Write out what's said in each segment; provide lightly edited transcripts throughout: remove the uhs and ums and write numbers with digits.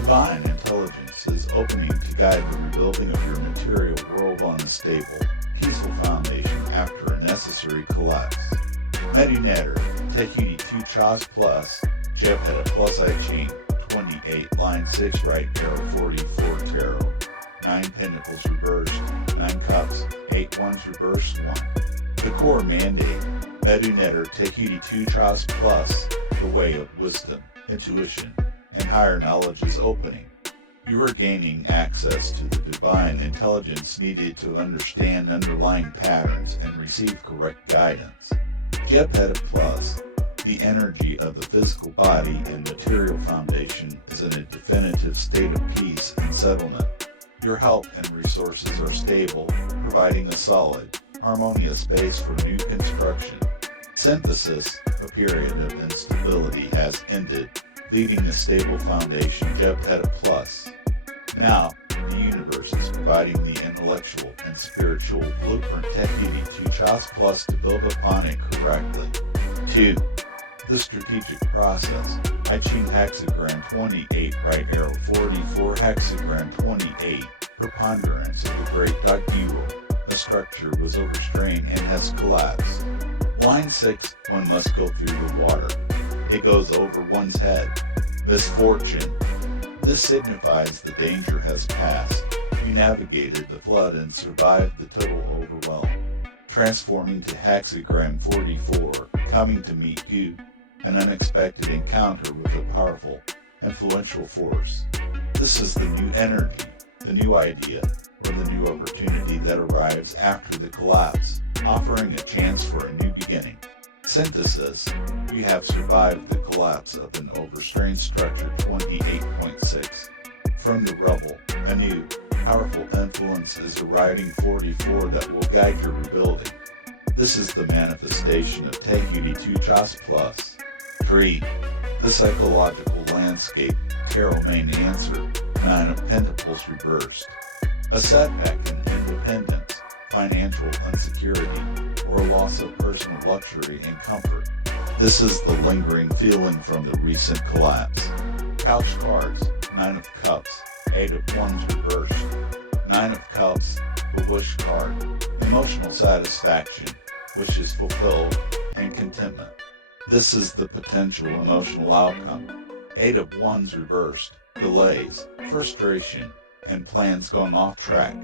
Divine intelligence is opening to guide the rebuilding of your material world on a stable, peaceful foundation after a necessary collapse. Metu Neter, Tehuti 2 Chas Plus, Hetep Plus I Ching, 28, line 6 right arrow 44 tarot, 9 Pentacles reversed, 9 Cups, 8 Wands reversed 1. The core mandate, Metu Neter, Tehuti 2 Chas Plus, the way of wisdom, intuition, and higher knowledge is opening. You are gaining access to the divine intelligence needed to understand underlying patterns and receive correct guidance. Hetep Plus, the energy of the physical body and material foundation, is in a definitive state of peace and settlement. Your health and resources are stable, providing a solid, harmonious base for new construction. Synthesis, a period of instability, has ended, leaving a stable foundation. Hetep Plus. Now, the universe is providing the intellectual and spiritual blueprint Tehuti 2 Chas Plus to build upon it correctly. 2. The strategic process. I Ching hexagram 28 right arrow 44 hexagram 28. Preponderance of the great dual. The structure was overstrained and has collapsed. Line 6. One must go through the water. It goes over one's head. Misfortune. This signifies the danger has passed. You navigated the flood and survived the total overwhelm. Transforming to hexagram 44, coming to meet you, an unexpected encounter with a powerful, influential force. This is the new energy, the new idea, or the new opportunity that arrives after the collapse, offering a chance for a new beginning. Synthesis. You have survived the collapse of an overstrained structure. 28.6. From the rubble, a new, powerful influence is arriving. 44 that will guide your rebuilding. This is the manifestation of Tehuti 2 Chas Plus. 3. The psychological landscape. Tarot main answer. 9 of Pentacles reversed. A setback in independence, financial insecurity, or loss of personal luxury and comfort. This is the lingering feeling from the recent collapse. Couch cards, 9 of Cups, 8 of Wands reversed. 9 of Cups, the Wish card. Emotional satisfaction, wishes fulfilled, and contentment. This is the potential emotional outcome. 8 of Wands reversed, delays, frustration, and plans gone off track.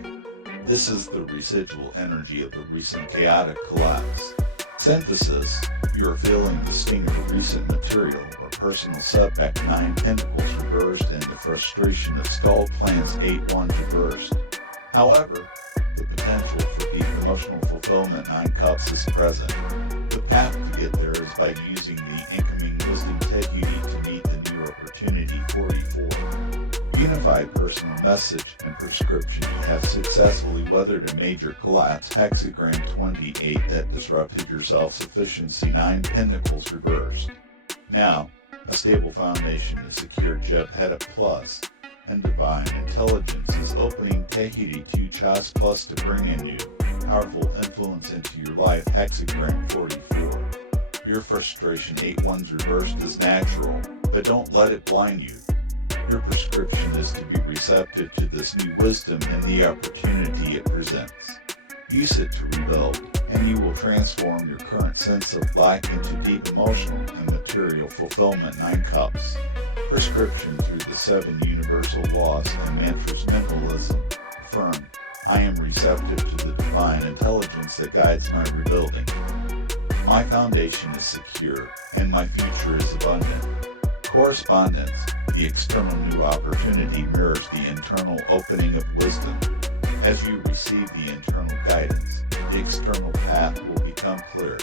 This is the residual energy of the recent chaotic collapse. Synthesis. You are feeling the sting of a recent material or personal setback. 9 Pentacles reversed and the frustration of stalled plans. 8 Wands reversed. However, the potential for deep emotional fulfillment. 9 Cups is present. The path to get there is by using the incoming wisdom Tehuti to meet the new opportunity. 44. Unified personal message and prescription. You have successfully weathered a major collapse. Hexagram 28 that disrupted your self-sufficiency. 9 Pentacles reversed. Now, a stable foundation is secured. Hetep Plus and divine intelligence is opening Tehuti 2 Chas Plus to bring a new, powerful influence into your life. Hexagram 44. Your frustration. 8 Wands reversed is natural, but don't let it blind you. Your prescription is to be receptive to this new wisdom and the opportunity it presents. Use it to rebuild, and you will transform your current sense of lack into deep emotional and material fulfillment. 9 Cups. Prescription through the 7 universal laws and mantras. Mentalism. Affirm. I am receptive to the divine intelligence that guides my rebuilding. My foundation is secure, and my future is abundant. Correspondence. The external new opportunity mirrors the internal opening of wisdom. As you receive the internal guidance, the external path will become clear.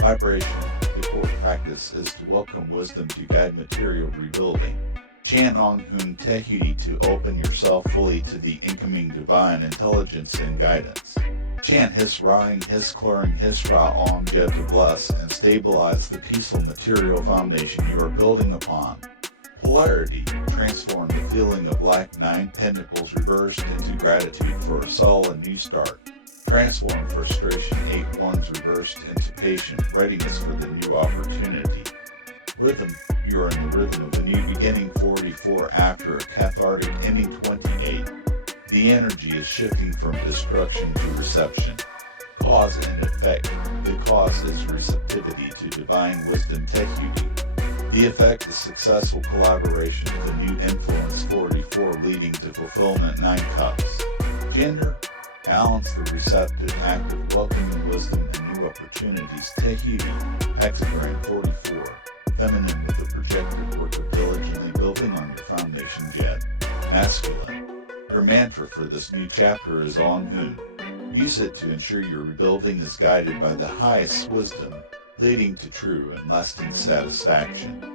Vibration. The core practice is to welcome wisdom to guide material rebuilding. Chant on Hun Tehuti to open yourself fully to the incoming divine intelligence and guidance. Chant His Raing, His Clearing, His Ra Om Jed to bless and stabilize the peaceful material foundation you are building upon. Polarity. Transform the feeling of lack. 9 Pentacles reversed into gratitude for a solid new start. Transform frustration. 8 Wands reversed into patient readiness for the new opportunity. Rhythm. You are in the rhythm of a new beginning. 44 after a cathartic ending. 28. The energy is shifting from destruction to reception. Cause and effect. The cause is receptivity to divine wisdom. Tehuti. The effect is successful collaboration with a new influence. 44 leading to fulfillment. 9 cups. Gender. Balance. The receptive act of welcoming wisdom and new opportunities. Tehuti. Hexagram. 44. Feminine with the projected work of diligently building on your foundation. Jet. Masculine. Your mantra for this new chapter is On Hoon. Use it to ensure your rebuilding is guided by the highest wisdom, leading to true and lasting satisfaction.